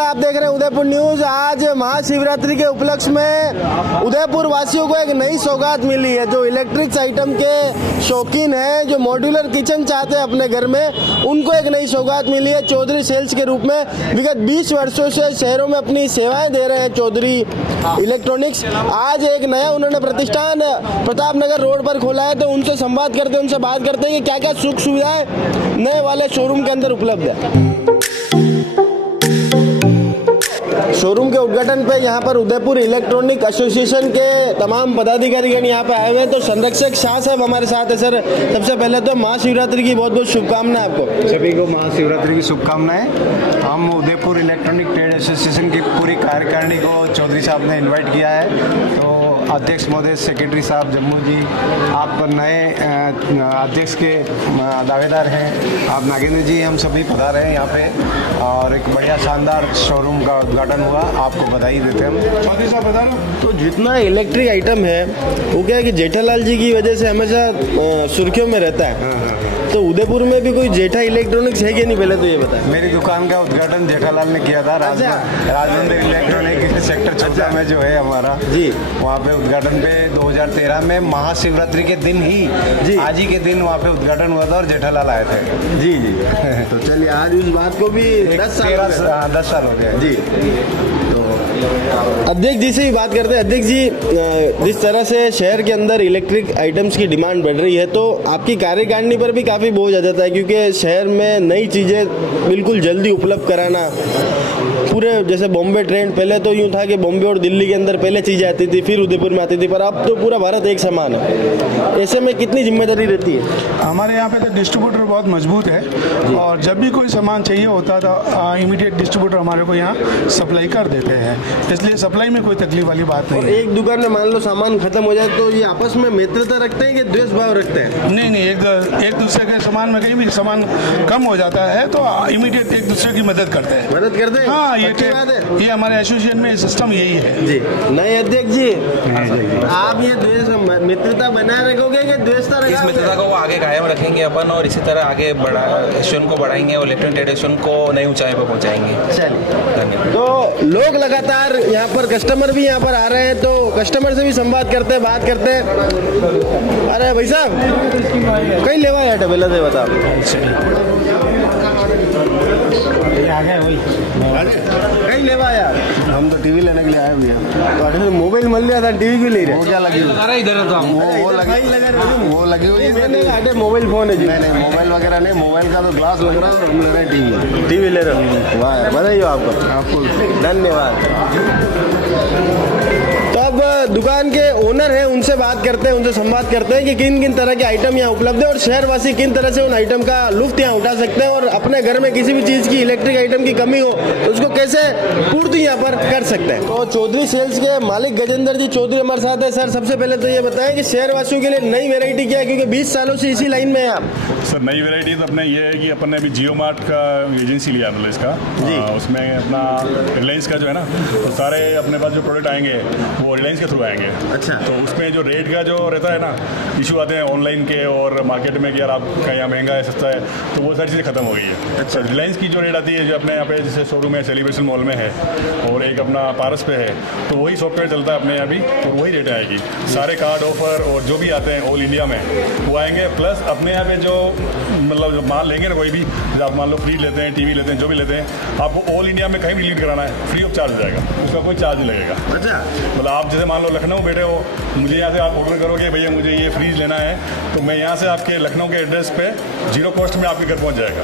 नमस्कार, आप देख रहे हैं उदयपुर न्यूज। आज महाशिवरात्रि के उपलक्ष्य में उदयपुर वासियों को एक नई सौगात मिली है। जो इलेक्ट्रिक्स आइटम के शौकीन हैं, जो मॉड्यूलर किचन चाहते हैं अपने घर में, उनको एक नई सौगात मिली है चौधरी सेल्स के रूप में। विगत 20 वर्षों से शहरों में अपनी सेवाएं दे रहे हैं चौधरी इलेक्ट्रॉनिक्स। आज एक नया उन्होंने प्रतिष्ठान प्रताप नगर रोड पर खोला है, तो उनसे संवाद करते हैं, उनसे बात करते हैं कि क्या क्या सुख सुविधाएं नए वाले शोरूम के अंदर उपलब्ध है। शोरूम के उद्घाटन पे यहाँ पर उदयपुर इलेक्ट्रॉनिक एसोसिएशन के तमाम पदाधिकारीगण यहाँ पे आए हुए हैं। तो संरक्षक शाह साहब हमारे साथ है। सर, सबसे पहले तो महाशिवरात्रि की बहुत बहुत शुभकामनाएं आपको। सभी को महाशिवरात्रि की शुभकामनाएं। हम उदयपुर इलेक्ट्रॉनिक ट्रेड एसोसिएशन की पूरी कार्यकारिणी को चौधरी साहब ने इन्वाइट किया है। तो अध्यक्ष महोदय, सेक्रेटरी साहब जम्मू जी, आप नए अध्यक्ष के दावेदार हैं, आप नागेंद्र जी, हम सभी पधारे हैं यहाँ पे और एक बढ़िया शानदार शोरूम का उद्घाटन हुआ। आपको बधाई देते हैं हम। चौधरी साहब बता रहे। तो जितना इलेक्ट्रिक आइटम है वो क्या है कि जेठालाल जी की वजह से हमेशा सुर्खियों में रहता है। तो उदयपुर में भी कोई जेठा इलेक्ट्रॉनिक्स है कि नहीं, पहले तो ये बताएं। मेरी दुकान का उद्घाटन जेठालाल ने किया था। राजमंदिर इलेक्ट्रॉनिक सेक्टर 14 में जो है हमारा जी, वहाँ पे उद्घाटन पे 2013 में महाशिवरात्रि के दिन ही जी, आज ही के दिन वहाँ पे उद्घाटन हुआ था और जेठालाल आए थे। जी जी तो चलिए, आज उस बात को भी 10 साल हो गया जी। अध्यक्ष जी से ही बात करते हैं। अध्यक्ष जी, जिस तरह से शहर के अंदर इलेक्ट्रिक आइटम्स की डिमांड बढ़ रही है, तो आपकी कार्यकारिणी पर भी काफ़ी बोझ आ जाता है, क्योंकि शहर में नई चीज़ें बिल्कुल जल्दी उपलब्ध कराना। पूरे जैसे बॉम्बे ट्रेंड, पहले तो यूँ था कि बॉम्बे और दिल्ली के अंदर पहले चीज़ें आती थी, फिर उदयपुर में आती थी, पर अब तो पूरा भारत एक समान है। ऐसे में कितनी जिम्मेदारी रहती है? हमारे यहाँ पे तो डिस्ट्रीब्यूटर बहुत मजबूत है और जब भी कोई सामान चाहिए होता था इमीडिएट डिस्ट्रीब्यूटर हमारे को यहाँ सप्लाई कर देते हैं, इसलिए सप्लाई में कोई तकलीफ वाली बात नहीं है। एक दुकान में मान लो सामान खत्म हो जाए तो ये आपस में मित्रता रखते हैं कि द्वेष भाव रखते हैं? नहीं, एक दूसरे के सामान में कहीं भी सामान कम हो जाता है तो इमीडिएट एक दूसरे की मदद करते हैं। हाँ, ये हमारे एसोसिएशन में सिस्टम यही है जी। नए अध्यक्ष जी, आप ये द्वेष मित्रता बनाए रखोगे कि द्वेषता रखोगे? इस मित्रता को आगे कायम रखेंगे अपन और इसी तरह आगे एसोसिएशन को बढ़ाएंगे और इलेक्ट्रॉनिक ट्रेड एसोसिएशन को नई ऊंचाई पर पहुंचाएंगे। चलिए, तो लोग लगातार यहाँ पर, कस्टमर भी यहाँ पर आ रहे हैं, तो कस्टमर से भी संवाद करते हैं, बात करते हैं। अरे भाई साहब, कहीं लेवा है पहले से बताओ। कहीं लेवा यार, हम तो टीवी लेने के लिए आए हुए हैं। तो अरे मोबाइल मिल लिया था, टीवी क्यों ले रहे? वो क्या लगी हुई? इधर वो लगी हुई है। मैंने कहा मोबाइल फोन है जी। नहीं, मोबाइल वगैरह नहीं, मोबाइल का तो ग्लास लग रहा है और हम ले रहे हैं टीवी ले रहे हो। वाह, बधाई हो आपको, धन्यवाद। तो अब दुकान के ओनर हैं, उनसे बात करते हैं, उनसे संवाद करते हैं कि किन किन तरह के आइटम यहाँ उपलब्ध है और शहरवासी किन तरह से उन आइटम का लुत्फ यहाँ उठा सकते हैं और अपने घर में किसी भी चीज़ की इलेक्ट्रिक आइटम की कमी हो तो उसको कैसे पूर्ति यहाँ पर कर सकते हैं। तो चौधरी सेल्स के मालिक गजेंद्र जी चौधरी हमारे साथ है। सर, सबसे पहले तो ये बताएं कि शहरवासियों के लिए नई वेरायटी क्या है, क्योंकि 20 सालों से इसी लाइन में है आप। सर, नई वेरायटी तो अपने ये है कि अपन ने अभी जियो मार्ट का एजेंसी लिया मतलब इसका जी। उसमें अपना रिलायंस का जो है ना, तो सारे अपने पास जो प्रोडक्ट आएंगे वो रिलायंस के थ्रू आएंगे। अच्छा। तो उसमें जो रेट का जो रहता है ना, इशू आते हैं ऑनलाइन के और मार्केट में कि यार आपका यहाँ महंगा है, सस्ता है, तो वो सारी चीज़ें खत्म हो गई है। अच्छा। रिलायंस की जो रेट आती है, जो अपने यहाँ पे जैसे शोरूम है, सेलिब्रेशन मॉल में है और एक अपना पारस पे है, तो वही सॉफ्टवेयर चलता है अपने यहाँ भी, तो वही रेट आएगी। सारे कार्ड ऑफर और जो भी आते हैं ऑल इंडिया में वो आएंगे। प्लस अपने यहाँ पे जो मतलब जो माल लेंगे ना, कोई भी, जब आप मान लो फ्रिज लेते हैं, टीवी लेते हैं, जो भी लेते हैं, आपको ऑल इंडिया में कहीं भी डिलीट कराना है, फ्री ऑफ चार्ज जाएगा, उसका कोई चार्ज नहीं लगेगा। अच्छा। मतलब आप जैसे मान लो लखनऊ बैठे हो, मुझे यहाँ से आप ऑर्डर करोगे, भैया मुझे ये फ्रिज लेना है, तो मैं यहाँ से आपके लखनऊ के एड्रेस पे 0 कॉस्ट में आपके घर पहुँच जाएगा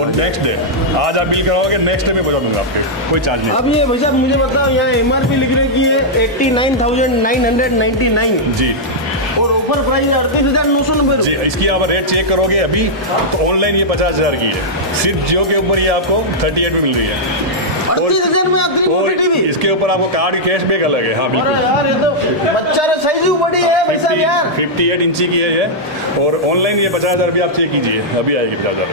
और नेक्स्ट डे, आज आप बिल कराओगे, नेक्स्ट डे में पहुँचा दूँगा आपके, कोई चार्ज नहीं। अब ये भाई साहब मुझे बताओ, यहाँ MRP लिख रहे कि ये 89,999 जी और ऑफर प्राइस 38,990 जी। इसकी आप रेट चेक करोगे अभी तो ऑनलाइन ये 50,000 की है, सिर्फ जियो के ऊपर ये आपको 38 में मिल रही है। 38,000 में आती है टीवी। इसके ऊपर आपको कार्ड कैशबैक अलग है। हाँ बिल्कुल। अरे यार, ये तो बच्चा रे साइज भी बड़ी है भाई साहब यार। 58 इंची की है ये और ऑनलाइन ये 50,000 भी आप चेक कीजिए, अभी आएगी 50,000।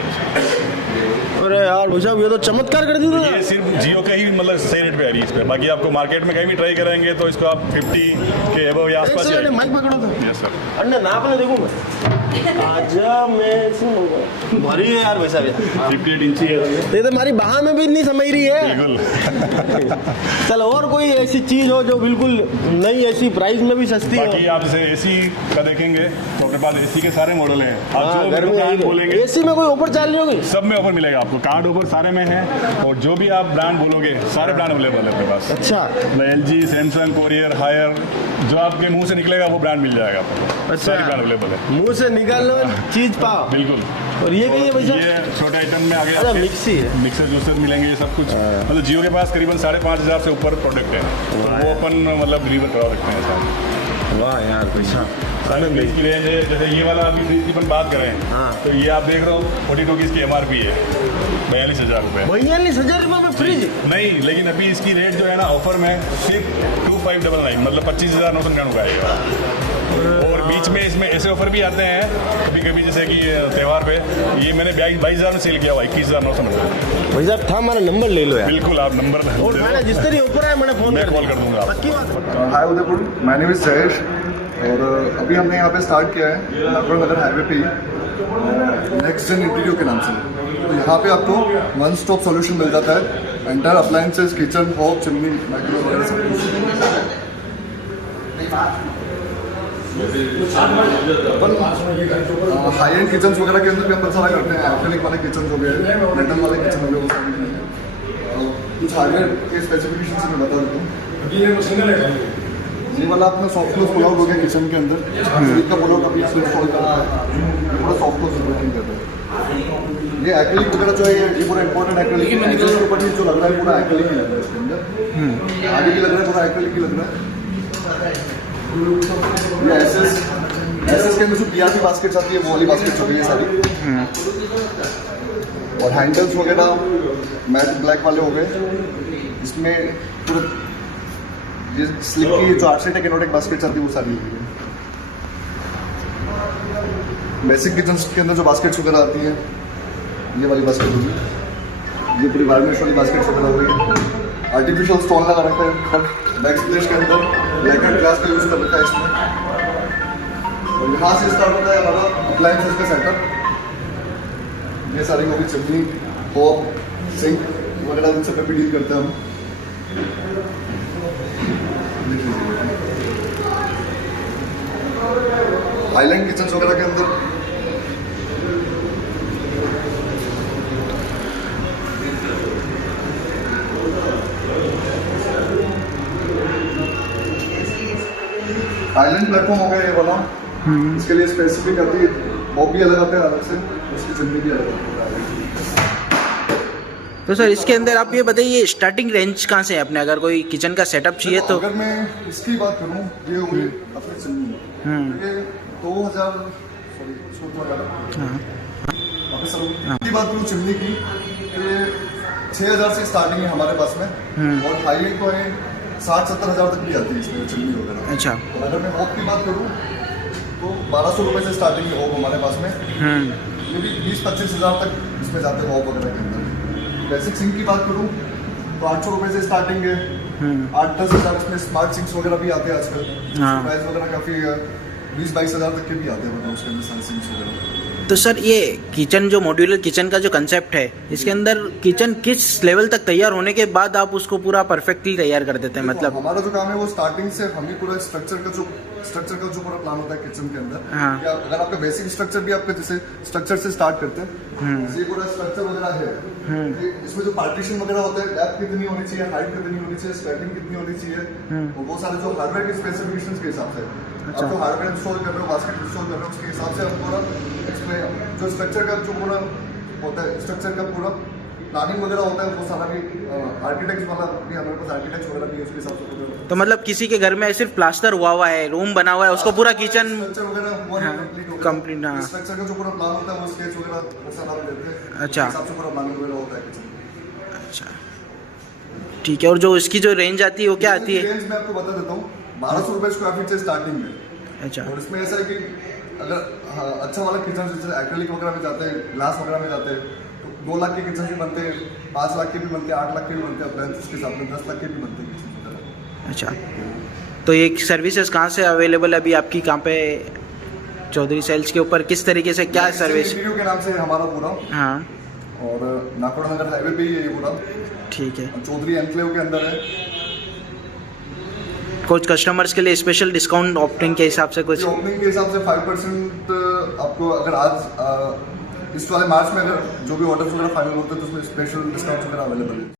अरे यार भाई साहब, ये तो चमत्कार कर दी तो। ये सिर्फ जियो का ही मतलब सही रेट पे आ रही है इस पे। बाकी आपको मार्केट में कहीं भी ट्राई कराएंगे तो इसको आप 50 के एबव या आसपास ही आएगी। माइक पकड़ो तो। Yes sir. अन्ना नाप ले देखो मैं। आजा मैं सुन भारी है यार भाई साहब। 58 इंची है ये तो हमारी बाह में भी नहीं समझ रही है। बिल्कुल। चल और कोई ऐसी चीज हो जो बिल्कुल नई ऐसी प्राइस में भी सस्ती हो। बाकी आप जैसे एसी का देखेंगे तो अपने पास एसी के सारे मॉडल हैं। आप हाँ, जो घर में ब्रांड बोलेंगे एसी में कोई ऑफर चालू होगी? सब में ऑफर मिलेगा आपको। कार्ड ऑफर सारे में है और जो भी आप ब्रांड बोलोगे सारे ब्रांड अवेलेबल है अपने पास। अच्छा LG, सैमसंग, कोरियर, हायर, जो आपके मुंह से निकलेगा वो ब्रांड मिल जाएगा आपको। अच्छा। सारी ब्रांड अवेलेबल है। मुंह से निकाल लो चीज पाओ। बिल्कुल। और ये कहीं है भाई साहब? ये छोटे आइटम में आगे अच्छा, मिक्सी है। मिक्सर जूसर मिलेंगे, ये सब कुछ। मतलब जियो के पास करीबन 5,500 से ऊपर प्रोडक्ट है, वो अपन मतलब डिलीवर करा सकते हैं सारे। वाह यार भाई साहब, सारे फ्रिज की रेंज है। जैसे ये वाला अभी फ्रिज की अपन बात करें हाँ। तो ये आप देख रहे हो 42 की इसकी MRP है 42,000 रुपये। 42,000 रुपये में फ्रिज? नहीं, लेकिन अभी इसकी रेट जो है ना ऑफर में सिर्फ 2599 मतलब 25,999 का आएगा। और बीच में इसमें ऐसे ऑफर भी आते हैं कभी कभी, जैसे कि त्यौहार पे ये मैंने 22,000 में सेल किया हुआ 21,999। भाई साहब था हमारा नंबर ले लो यार। बिल्कुल, आप नंबर और मैंने जिस तरह ऊपर है मैंने फोन मैं कॉल कर दूंगा आपको। पक्की बात। Hi Udaipur, my name is Jayesh और अभी हमने यहाँ पे स्टार्ट किया है नागपुर नगर हाईवे पे ही नेक्स्ट जेन इंटीरियो के नाम से। तो यहाँ पे आपको वन स्टॉप सॉल्यूशन मिल जाता है। Entire appliances, kitchen, hob, chimney, microwave वगैरह सब कुछ। अपन हाई एंड किचन वगैरह के अंदर भी अपन सारा करते हैं। एक्रेलिक वाले किचन हो गए, मेटल वाले किचन हो गए, वो सारे कुछ हार्डवेयर के स्पेसिफिकेशन से मैं बता देता हूँ। ये वाला अपना सॉफ्ट क्लोज पुल आउट हो गया किचन के अंदर। का पुल आउट अभी इसमें इंस्टॉल करना है, पूरा सॉफ्ट क्लोज वर्किंग करता है। ये एक्रेलिक वगैरह जो है ये पूरा इंपॉर्टेंट एक्रेलिक है। के ऊपर भी जो लग रहा है पूरा एक्रेलिक ही लग रहा है इसके अंदर। आगे भी लग रहा है पूरा एक्रेलिक ही लग रहा है। ये एसएस के अंदर जो पीआरपी बास्केट्स आती है वो वाली बास्केट्स हो गई है सारी। और हैंडल्स वगैरह मैट ब्लैक वाले हो गए। इसमें पूरा ये स्लिक की जो 8 टेक्नोटिक बास्केट्स आती है वो सारी है। बेसिक किचन के अंदर जो बास्केट्स वगैरह आती है ये वाली बास्केट होगी। ये पूरी वार्निश वाली बास्केट्स वगैरह हो गई। आर्टिफिशियल स्टोन लगा रखा है बैक स्प्लैश के अंदर। ब्लैक एंड ग्लास का यूज कर रखा है इसमें। और यहाँ से स्टार्ट होता है हमारा अप्लायंसेस का सेटअप। ये सारी होगी चिमनी, हॉब, सिंक वगैरह, उन सब पे भी डील करते हैं हम। हाईलैंड किचन वगैरह के अंदर आइलैंड प्लेटफॉर्म हो गया ये वाला। इसके लिए स्पेसिफिक आती है, वो भी अलग आता है अलग से, उसकी चिमनी भी अलग आती है। तो सर इसके अंदर आप ये बताइए स्टार्टिंग रेंज कहाँ से है अपने, अगर कोई किचन का सेटअप चाहिए तो? अगर मैं इसकी बात करूँ, ये हुई अपनी चिमनी, ये 2000 की बात करूँ चिमनी की, ये 6,000 से स्टार्टिंग है हमारे पास में। और हाई एंड तो है 60-70 हज़ार तक भी आती है इसमें चिमनी वगैरह। अच्छा। और अगर मैं हॉब की बात करूँ तो 1,200 रुपये से स्टार्टिंग है हॉब हमारे पास में। ये भी 20-25 हज़ार तक इसमें जाते हैं हॉब वगैरह के अंदर। बेसिक सिंक की बात करूँ तो 800 रुपये से स्टार्टिंग है। 8-10 हज़ार इसमें स्मार्ट सिंक्स वगैरह भी आते हैं आजकल। प्राइस वगैरह काफ़ी 20-22 हज़ार तक के भी आते हैं मतलब उसके अंदर सारे सिंक्स वगैरह। तो सर ये किचन जो मॉड्यूलर किचन का जो कंसेप्ट है, इसके अंदर किचन किस लेवल तक तैयार होने के बाद आप उसको पूरा परफेक्टली तैयार कर देते हैं? मतलब हमारा जो काम है वो स्टार्टिंग से हम ही पूरा स्ट्रक्चर का जो पूरा प्लान होता है किचन के अंदर। हाँ। या अगर आपका बेसिक स्ट्रक्चर भी आपका जैसे स्ट्रक्चर से स्टार्ट करते हैं, ये पूरा स्ट्रक्चर वगैरह है। इसमें जो पार्टीशन वगैरह होता है, डेप्थ कितनी होनी चाहिए, हाइट कितनी होनी चाहिए, स्लैबिंग कितनी होनी चाहिए, और वो सारे जो हार्डवेयर के स्पेसिफिकेशंस के हिसाब से आप जो हार्डवेयर इंस्टॉल कर रहे हो, बास्केट इंस्टॉल कर रहे हो, उसके हिसाब से हम पूरा इसमें जो स्ट्रक्चर का जो पूरा होता है, स्ट्रक्चर का पूरा प्लानिंग वगैरह होता है, वो सारा भी आर्किटेक्ट वाला भी हमारे पास आर्किटेक्ट वगैरह भी है, उसके हिसाब से। तो मतलब किसी के घर में सिर्फ प्लास्टर हुआ है, रूम बना हुआ है, उसको पूरा किचन स्ट्रक्चर वगैरह हुआ है कंप्लीट। हाँ, स्ट्रक्चर का जो पूरा प्लान होता है वो स्केच वगैरह वो सारा देते हैं। अच्छा। हिसाब से पूरा प्लानिंग वगैरह होता है किचन। अच्छा ठीक है। और जो इसकी जो रेंज आती है वो क्या आती है? रेंज मैं आपको बता देता हूँ, 1,200 रुपये स्क्वायर फीट से स्टार्टिंग है। अच्छा। और इसमें ऐसा है कि अगर अच्छा वाला किचन जैसे एक्रेलिक वगैरह में जाते हैं, ग्लास वगैरह में जाते हैं, तो 2 लाख के किचन भी बनते हैं, 5 लाख के भी बनते हैं, 8 लाख के भी बनते हैं अप्लायंसेस के साथ में, 10 लाख के भी बनते हैं किचन की तरह। अच्छा, तो ये सर्विसेज कहाँ से अवेलेबल है अभी आपकी, कहाँ पे चौधरी सेल्स के ऊपर किस तरीके से क्या सर्विस? इंटीरियो के नाम से है हमारा पूरा, हाँ और नाकोड़ा नगर हाईवे पे ही है ये पूरा, ठीक है। चौधरी एनक्लेव के अंदर है। कुछ कस्टमर्स के लिए स्पेशल डिस्काउंट ओपनिंग के हिसाब से कुछ? ओपनिंग के हिसाब से 5% आपको, अगर आज इस वाले मार्च में अगर जो भी ऑर्डर्स वगैरह फाइनल होते हैं तो उसमें स्पेशल डिस्काउंट वगैरह अवेलेबल है।